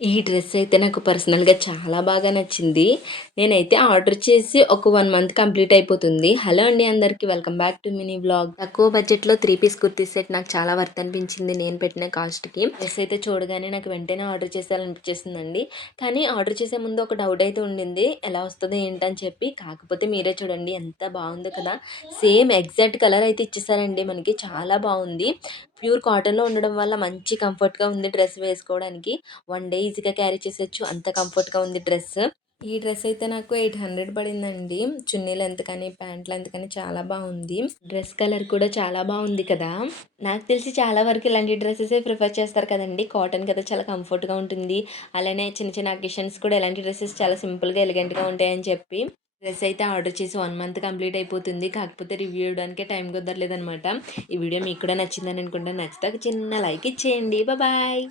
ఈ డ్రెస్ అయితే నాకు పర్సనల్‌గా చాలా బాగా నచ్చింది. నేనైతే ఆర్డర్ చేసి ఒక 1 మంత్ కంప్లీట్ అయిపోతుంది. హలో అండి అందరికి welcome back to mini vlog. తక్కువ బడ్జెట్‌లో 3 పీస్ కుర్తీ సెట్ నాకు చాలా వర్త్ అనిపించింది నేను పెట్టిన కాస్ట్‌కి. డ్రెస్ అయితే చూడగానే నాకు వెంటనే ఆర్డర్ చేసేయాలనిపించేసిందండి. కానీ ఆర్డర్ చేసే ముందు ఒక డౌట్ అయితే ఉండింది. ఎలా వస్తదో ఏంటని చెప్పి. కాకపోతే మీరే చూడండి ఎంత బాగుందో కదా! సేమ్ ఎగ్జాక్ట్ కలర్ అయితే ఇచ్చేసారండి మనకి. చాలా బాగుంది. ప్యూర్ కాటన్‌లో ఉండడం వల్ల మంచి కంఫర్ట్‌గా ఉంది డ్రెస్ వేసుకోవడానికి. 1 డే ఈజీగా క్యారీ చేసేయొచ్చు. అంత కంఫర్ట్‌గా ఉంది డ్రెస్. ఈ డ్రెస్ అయితే నాకు 800 పడిందండి. చున్నీ లెంత్ కానీ, ప్యాంట్ లెంత్ కానీ చాలా బాగుంది. డ్రెస్ కలర్ కూడా చాలా బాగుంది కదా! నాకు తెలిసి చాలా వరకు ఇలాంటి డ్రెసెసే ప్రిఫర్ చేస్తారు కదండీ! కాటన్ కదా చాలా కంఫర్ట్‌గా ఉంటుంది. అలానే చిన్న చిన్న అకేషన్స్ కూడా ఇలాంటి డ్రెసెస్ చాలా సింపుల్‌గా, ఎలిగెంట్‌గా ఉంటాయని చెప్పి డ్రెస్ అయితే ఆర్డర్ చేసి 1 మంత్ కంప్లీట్ అయిపోతుంది. కాకపోతే రివ్యూ ఇవ్వడానికే టైం కుదరలేదనమాట. ఈ వీడియో మీకు కూడా నచ్చిందని అనుకుంటాను. నచ్చితే ఒక చిన్న లైక్ ఇచ్చేయండి. బాయ్.